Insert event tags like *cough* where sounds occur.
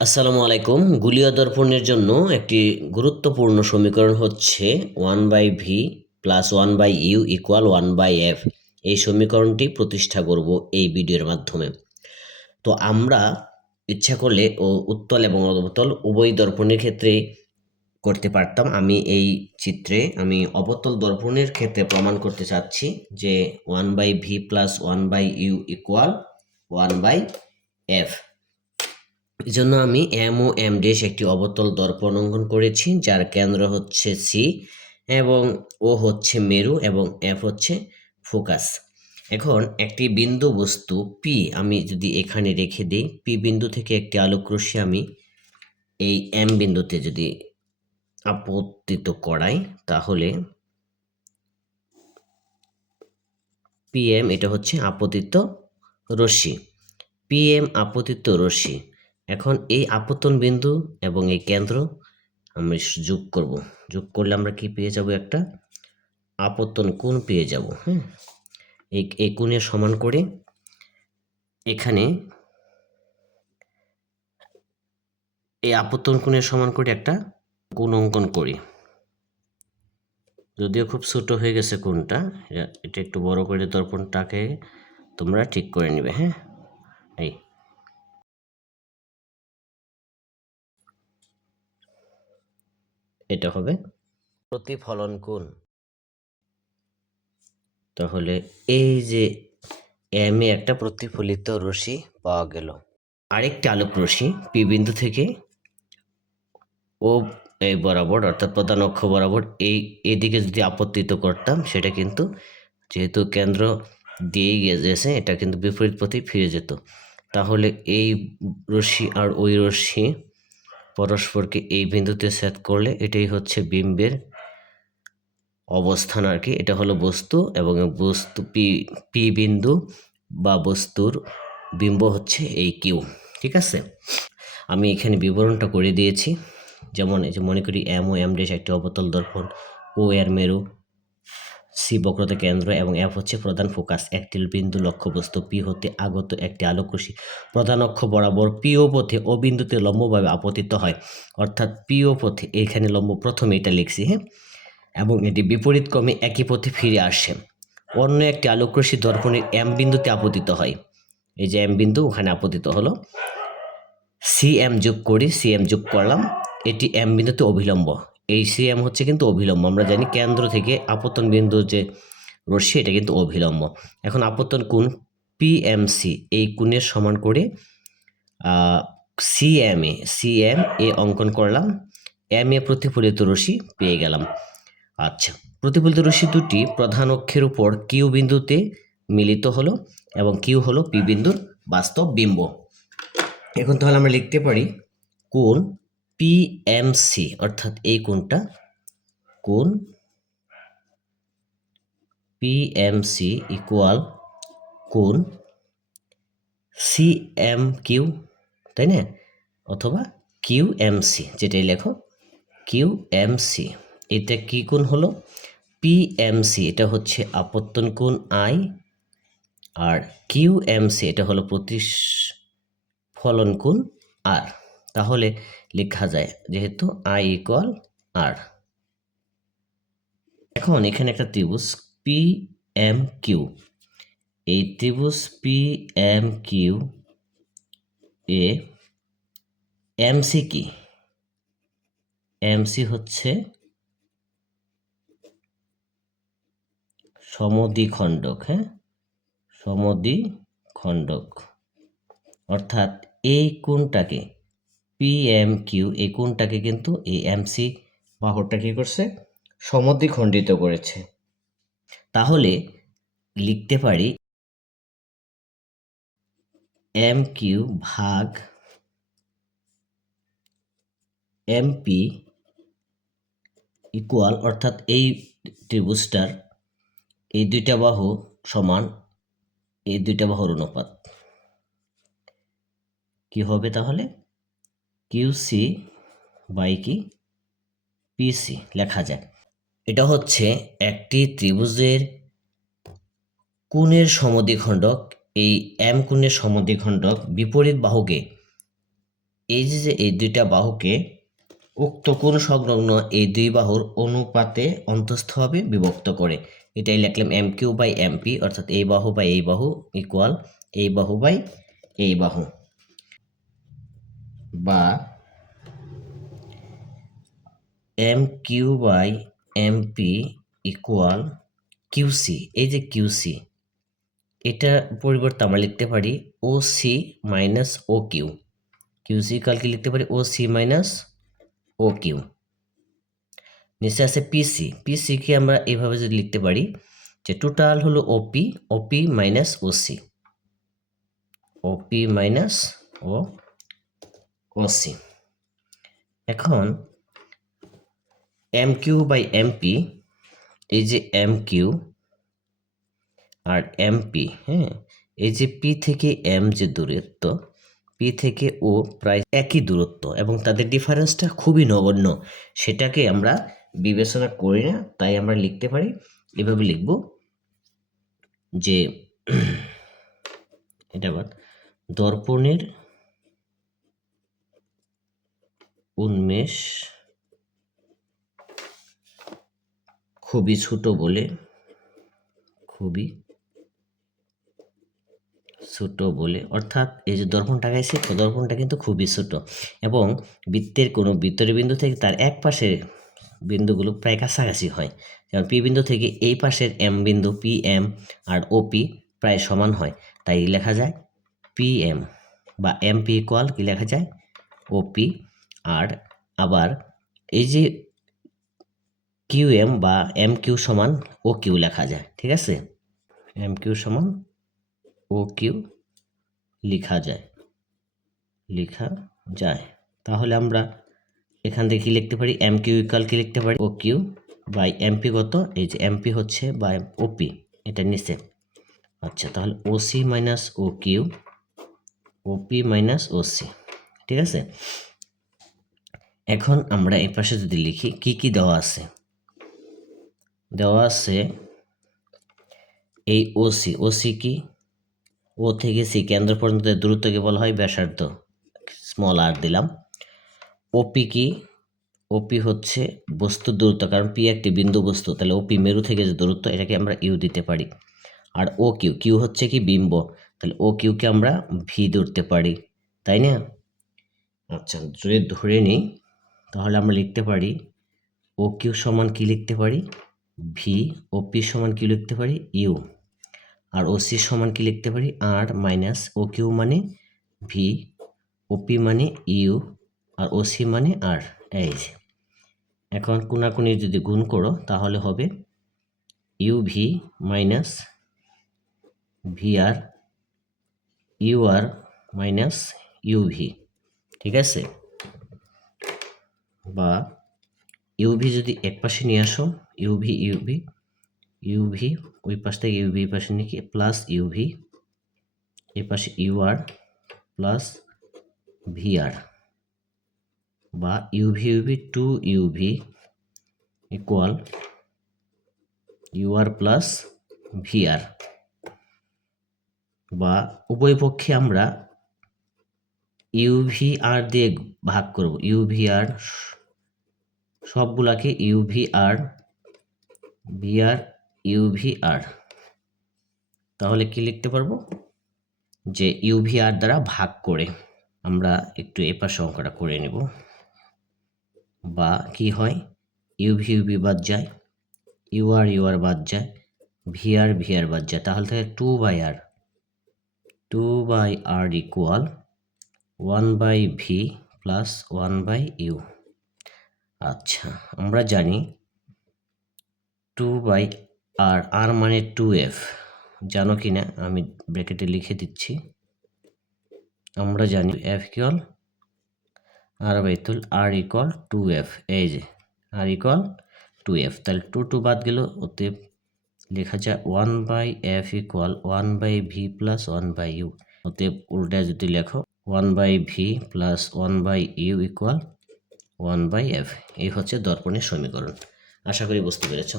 আসসালামু আলাইকুম। গুলিয়া দর্পণের জন্য একটি গুরুত্বপূর্ণ সমীকরণ হচ্ছে one by V plus one by U equal one by F এই সমীকরণটি প্রতিষ্ঠা করব এই ভিডিওর মাধ্যমে। তো আমরা ইচ্ছা করলে ও উত্তল এবং অবতল উভয় দর্পণের ক্ষেত্রে করতে পারতাম। আমি এই চিত্রে, আমি অবতল দর্পণের ক্ষেত্রে প্রমাণ করতে চাচ্ছি যে one by V plus one by U equal one by F এই জন্য আমি এম ও এম ডেশ একটি অবতল দর্পণ অঙ্কন করেছি, যার কেন্দ্র হচ্ছে সি এবং ও হচ্ছে মেরু এবং এফ হচ্ছে ফোকাস। এখন একটি বিন্দু বস্তু পি আমি যদি এখানে রেখে দিই পি বিন্দু থেকে একটি আলোকরশ্মি আমি এই এম বিন্দুতে যদি আপত্তিত করাই, তাহলে পিএম এটা হচ্ছে আপতিত রশ্মি। পিএম আপতিত রশ্মি। এখন এই আপতন বিন্দু এবং এই কেন্দ্র আমরা যোগ করব। যোগ করলে আমরা কি পেয়ে যাব একটা? আপতন কোণ পেয়ে যাব হ্যাঁ এই এই কোণের সমান করে এখানে এই আপতন কোণের সমান করে একটা কোণ অঙ্কন করি। যদিও খুব ছোট হয়ে গেছে কোণটা এটা একটু বড় করে দর্পণটাকে তোমরা ঠিক করে নেবে হ্যাঁ? এই এটা হবে। প্রতিফলন কোণ? তাহলে এই যে এম এ একটা প্রতিফলিত রশ্মি পাওয়া গেল। আরেকটি আলোক রশ্মি পি বিন্দু থেকে ও এই বরাবর অর্থাৎ প্রধান অক্ষ বরাবর এই এদিকে যদি আপত্তিত করতাম সেটা কিন্তু যেহেতু কেন্দ্র দিয়েই গেছে এটা কিন্তু বিপরীত পথে ফিরে যেত। তাহলে এই রশ্মি আর ওই রশ্মি পরস্পরকে এই বিন্দুতে সেট করলে এটাই হচ্ছে বিম্বের অবস্থান আর কি এটা হলো বস্তু এবং বস্তু পি পি বিন্দু বা বস্তুর বিম্ব হচ্ছে এই কিউ, ঠিক আছে? আমি এখানে বিবরণটা করে দিয়েছি। যেমন এই যে মনে করি এম ও এম ডেশ একটি অবতল দর্পণ ও এর মেরু সি বক্রতা কেন্দ্র এবং এফ হচ্ছে প্রধান ফোকাস। একটি বিন্দু লক্ষ্যবস্তু, পি হতে আগত একটি আলোকরশ্মি। প্রধান অক্ষ বরাবর পিও পথে ও বিন্দুতে লম্বভাবে আপতিত হয়। অর্থাৎ পিও পথে এখানে লম্ব প্রথমে এটা লিখছি হ্যাঁ? এবং এটি বিপরীত ক্রমে একই পথে ফিরে আসে। অন্য একটি আলোকরশ্মি দর্পণের এম বিন্দুতে আপতিত হয়। এই যে এম বিন্দু, ওখানে আপতিত হলো। সি এম যোগ করি, সি এম যোগ করলাম। এটি এম বিন্দুতে অভিলম্ব। এই সি এম হচ্ছে কিন্তু অভিলম্ব। আমরা জানি কেন্দ্র থেকে আপতন বিন্দু যে রশ্মি এটা কিন্তু অভিলম্ব। এখন আপতন কোণ পিএমসি এই কোণের সমান করে সিএম এ সিএম এ অঙ্কন করলাম এম এ প্রতিফলিত রশ্মি পেয়ে গেলাম। আচ্ছা প্রতিফলিত রশ্মি দুটি প্রধান অক্ষের উপর কিউ বিন্দুতে মিলিত হলো এবং কিউ হলো পি বিন্দুর বাস্তব বিম্ব। এখন তাহলে আমরা লিখতে পারি কোণ পিএমসি অর্থাৎ এই কোণটা কোণ পিএমসি ইকুয়াল কোণ সিএম কিউ তাই না? অথবা কিউ এমসি যেটাই লেখো কিউ এমসি এটা কি কোণ হলো? পিএমসি এটা হচ্ছে আপত্তন কোণ আই আর কিউ এমসি এটা হলো প্রতিফলন কোণ আর তাহলে লেখা যায় যেহেতু আই ইকুয়াল আর এখন এখানে একটা ত্রিভুজ পি এম কিউ এই ত্রিভুজ পি এম কিউ এ এমসি কি? এমসি হচ্ছে সমদ্বিখণ্ডক হ্যাঁ? সমদ্বিখণ্ডক। অর্থাৎ এই কোণটাকে পি এম কিউ এই কিন্তু এই এমসি বাহুরটা কি করছে? সমদ্বিখণ্ডিত করেছে। তাহলে লিখতে পারি এম কিউ ভাগ এমপি ইকুয়াল অর্থাৎ এই ত্রিভুজটার এই দুইটা বাহু সমান এই দুইটা বাহুর অনুপাত। কি হবে তাহলে? কিউসি বাই কি? পিসি লেখা যায় এটা হচ্ছে একটি ত্রিভুজের কোণের সমদ্বিখণ্ডক। এই এম কোণের সমদ্বিখণ্ডক বিপরীত বাহুকে, এই যে যে এই দুইটা বাহুকে উক্ত কোণ সংলগ্ন এই দুই বাহুর অনুপাতে অন্তস্থভাবে বিভক্ত করে। এটাই লিখলাম M Q by M P অর্থাৎ এই বাহু বাই এই বাহু ইকুয়াল এই বাহু বাই এই বাহু। বা M Q by M P equal QC এই যে কিউসি এটা পরিবর্তে আমরা লিখতে পারি O C minus O Q QC কালকে লিখতে পারি? O C minus O Q নিচে আছে পিসি পিসিকে আমরা এইভাবে যদি লিখতে পারি যে টোটাল হলো OP OP minus O OC OP minus O OC এখন এম কিউ বাই এমপি এই যে এম কিউ আর এমপি হ্যাঁ এই যে পি থেকে এম যে দূরত্ব পি থেকে ও প্রায় একই দূরত্ব এবং তাদের ডিফারেন্সটা খুবই নগণ্য। সেটাকে আমরা বিবেচনা করি না, তাই আমরা লিখতে পারি। এভাবে লিখব যে, *clears throat* এটা বাদ, দর্পণের উন্মেষ খুবই ছোট বলে, খুবই ছোট বলে। অর্থাৎ এই যে দর্পণটা গাইছে দর্পণটা কিন্তু খুবই ছোট এবং বৃত্তের কোনো বৃত্তরের বিন্দু থেকে তার এক পাশে বিন্দুগুলো প্রায় কাছাকাছি হয়। যেমন পি বিন্দু থেকে এই পাশের এম বিন্দু, পি এম আর ও পি প্রায় সমান হয়। তাই লেখা যায়? পি এম বা এম পি ইকুয়াল কি লেখা যায়? ও পি আর আবার এই যে কিউ এম বা এম কিউ সমান ও কিউ লেখা যায়, ঠিক আছে? এম কিউ সমান ও কিউ লেখা যায় লেখা যায়। তাহলে আমরা এখান থেকে কি লিখতে পারি? এম কিউ ইকাল কি লিখতে পারি? ও কিউ বাই এমপি কত? এই যে এমপি হচ্ছে বা ওপি এটা নিচে। আচ্ছা তাহলে O C minus O Q OP minus O C, ঠিক আছে? এখন আমরা এই পাশে যদি লিখি, কি কি দেওয়া আছে? দেওয়া আছে এই ওসি ওসি কি? ও থেকে সি কেন্দ্র পর্যন্ত দূরত্বকে বলা হয় ব্যাসার্ধ স্মল আর দিলাম। ওপি কি? ওপি হচ্ছে বস্তু দূরত্ব, কারণ পি একটি বিন্দু বস্তু, তাহলে ওপি মেরু থেকে যে দূরত্ব, এটাকে আমরা ইউ দিতে পারি। আর ও কিউ কিউ হচ্ছে কি বিম্ব, তাহলে ও কিউকে আমরা ভি ধরতে পারি, তাই না? আচ্ছা যদি ধরে নিই তাহলে আমরা লিখতে পারি ও কিউ সমান কি লিখতে পারি? ভি ও পি সমান কি লিখতে পারি? ইউ আর ও সি সমান কি লিখতে পারি? আর মাইনাস ও কিউ মানে ভি ও পি মানে ইউ আর ও সি মানে আর এই যে। এখন কোনাকুনি যদি গুণ করো, তাহলে হবে U V minus V R U R minus U V ঠিক আছে? বা ইউভি যদি এক পাশে নিয়ে আসো ইউভি ইউভি ইউভি ওই পাশ থেকে ইউভি পাশে নিয়ে প্লাস ইউভি এই পাশে ইউআর প্লাস ভিআর বা UV UV to UV equal UR plus VR বা উভয় পক্ষে আমরা ইউভি আর দিয়ে ভাগ করব। UV R সবগুলাকে UV R VR UV R তাহলে কি লিখতে পারব? যে ইউভি আর দ্বারা ভাগ করে আমরা একটু এপাশে অঙ্কটা করে নেব। বা কি হয়? ইউভি ইউভি বাদ যায় ইউআর ইউআর বাদ যায় ভিআর ভিআর বাদ যায়। তাহলে থাকে two by R two by R equal one by V plus one by U আচ্ছা আমরা জানি টু বাই আর আর মানে টু এফ। জানো কি না? আমি ব্র্যাকেটে লিখে দিচ্ছি। আমরা জানি এফ ইকুয়াল আর বাইতুল আর ইকুয়াল টু এফ। এই যে, আর ইকুয়াল টু এফ। তাহলে টু টু বাদ গেল ওতে লেখা যায় one by F equal one by V plus one by U. ওতে উল্টা যদি লেখো, one by V plus one by U equal one by F এই হচ্ছে দর্পণের সমীকরণ। আশা করি বুঝতে পেরেছ।